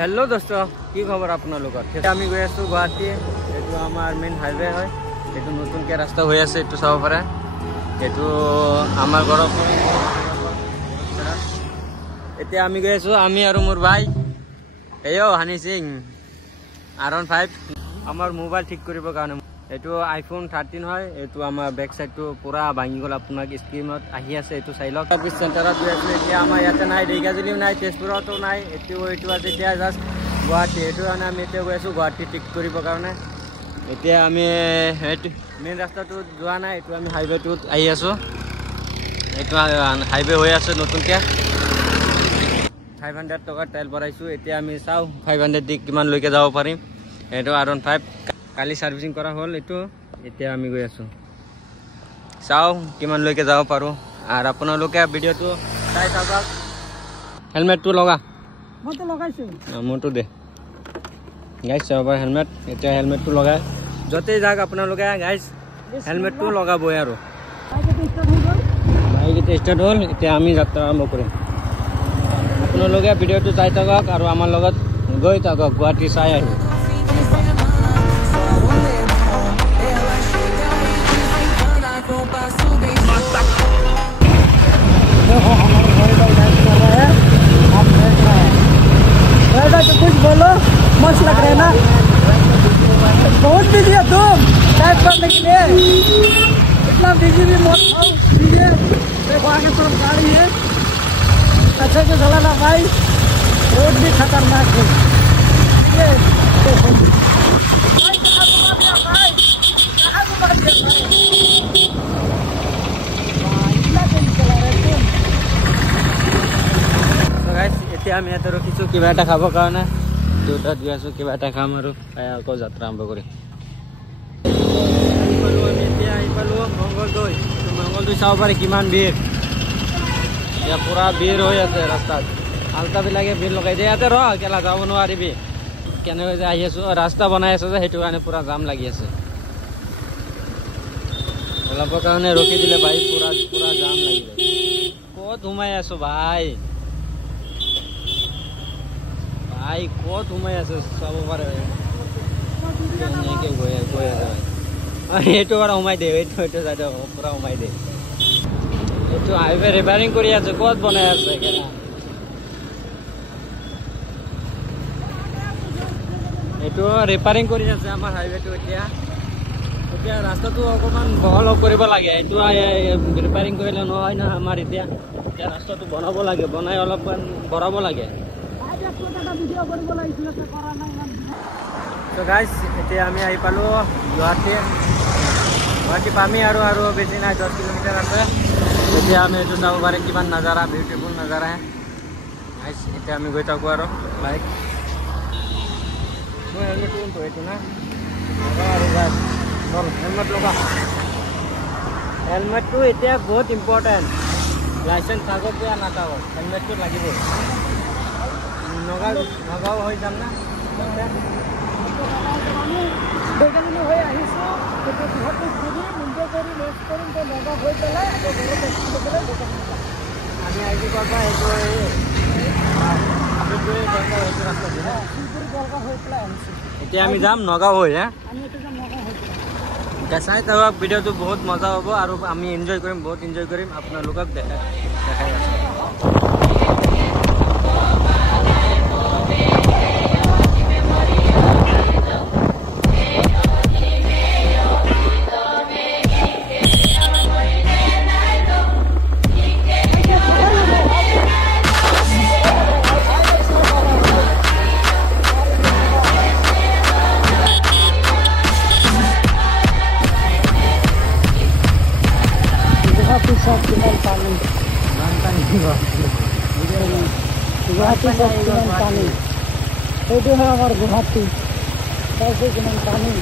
hello दोस्तों की खबर আপোনালোকৰ আমি গৈ আছো গুৱাহাটী এটো আমাৰ মেইন হাইৱে হয় এটো নতুনকে ৰাস্তা হৈ আছে এটো চাব পাৰা এটো আমাৰ ঘৰৰ এতিয়া আমি গৈ আছো আমি আৰু মোৰ ভাই এয়ো হানি সিং R15 আমাৰ মোবাইল ঠিক কৰিব কাৰণে এটো আইফোন 13 হয় এটো আমাৰ ব্যাক সাইড তো পুৰা ভাঙি গল আপোনাক স্ক্ৰিনত আহি আছে এটো চাইলক সাৰ্ভিস সেন্টাৰত গৈ আছে এতিয়া আমাৰ ইয়াতে নাই ৰেগাজলিও নাই তেজপুৰতো নাই এটো আছে এতিয়া জাস্ট গুৱাহাটী এটো আমি এতিয়া গৈ আছো গুৱাহাটী ঠিক কৰিব কাৰণে এতিয়া আমি মেইন ৰাস্তাটো যোৱা নাই এটো আমি হাইৱেটোত আহি আছো এটো হাইৱে হৈ আছে নতুনকে 500 টকা তেল ভৰাইছো এতিয়া আমি চাও 500 দি কিমান লৈকে যাব পাৰিম এটো R15 কালি সার্ভিসিং করা হল এটো এতিয়া আমি গৈ আছো চাও কিমান লৈকে যাব পাৰো আর আপোনালোকে ভিডিওটো চাই থাকক হেলমেটটো লগা মটো লগাইছো মটো দে গাইস সবাই হেলমেট এতিয়া হেলমেটটো লগাই যতে যাক আপোনালোকে গাইস হেলমেটটো লগাবই আৰু বাইকটো স্টাৰ্ট হল এতিয়া আমি যাত্ৰা আৰম্ভ কৰিম আপোনালোকে ভিডিওটো চাই থাকক আৰু আমাৰ লগত গৈ থাকক গুৱাহাটী চাই আহিব देखो हमारे भाई लोग डांस कर रहे हैं आप देख रहे हैं ऐसा तो कुछ बोलो मस्त लग रहा है ना बहुत बिजी है तुम टाइप करने के लिए इतना बिजी भी मत हो लीजिए देखो आगे तरफ गाड़ी है अच्छे से चलाना भाई रोड भी खतरनाक है ठीक है আমি এত রকিছো কিবা এটা খাব কাৰণে দুটা দি আছো কিবা এটা খাম আৰু আকৌ যাত্ৰা আৰম্ভ কৰি আমি এতিয়া আইপালো মঙ্গলদৈ চাব পাৰি কিমান ভিৰ ইয়া পুৰা ভিৰ হৈ আছে ৰাস্তাত আলতা বিলাকে ভিৰ লগাই দিয়ে ইয়াতে ৰ কেলা যাব নোৱাৰিবি কেনে হৈ আহি আছো ৰাস্তা বনাই আছে যে সেইটো কাৰণে পুৰা জাম লাগি আছে অলপ কাৰণে ৰখি দিলে ভাই পুৰা জাম লাগি যায় ক'ত ঘুমাই আছো ভাই आई को तुम्हें ऐसे सब बार नहीं के गोया अरे ये तो बड़ा उमाय दे ये तो साइड पूरा उमाय दे ये तो हाईवे रिपेयरिंग करी আছে কত বনাই আছে কেনা এটো রিপেয়ারিং কৰি আছে আমাৰ হাইৱেটো এতিয়া ৰাস্তাটো অকমান বহল কৰিব লাগে এটো ৰিপেয়াৰিং কৰিলে নহয় না আমাৰ এতিয়া ৰাস্তাটো বনাব লাগে বনাই অলপমান বঢ়াব লাগে तो गाइस এতিয়া আমি আহি পালো গুৱাহাটী পামি আৰু বেছি নাই 10 কিলোমিটাৰ আছে এতিয়া আমি এটো চাব পাৰে কিমান নজাৰা বিউটিফুল নজাৰা है गाइस এতিয়া আমি গৈ থাকো আৰু লাইক মই হেলমেট কোন তো এটো না আৰু গাইস বল হেলমেট লগা হেলমেটটো এতিয়া বহুত ইম্পৰ্টেন্ট লাইসেন্স থাকক বা নাথাকক হেলমেটটো লাগিব নগাঁও হৈ যাম না বেগানি হৈ আহিছো কিন্তু গুৱাহাটী ঘূৰি মুম্বাই কৰি নেক্সট কৰিম তো নগাঁও হৈ পেলাই আকৌ ঘৰত আমি আইজি কৰবা এইটো এতিয়া আমি যাম নগাঁও হৈ চাই থাকক ভিডিঅ'টো বহুত মজা হ'ব আৰু আমি এনজয় কৰিম বহুত এনজয় কৰিম আপোনালোকক দেখাই আছো गुवाहाटी पानी ये है हमारे गुवाहाटी कैसे पानी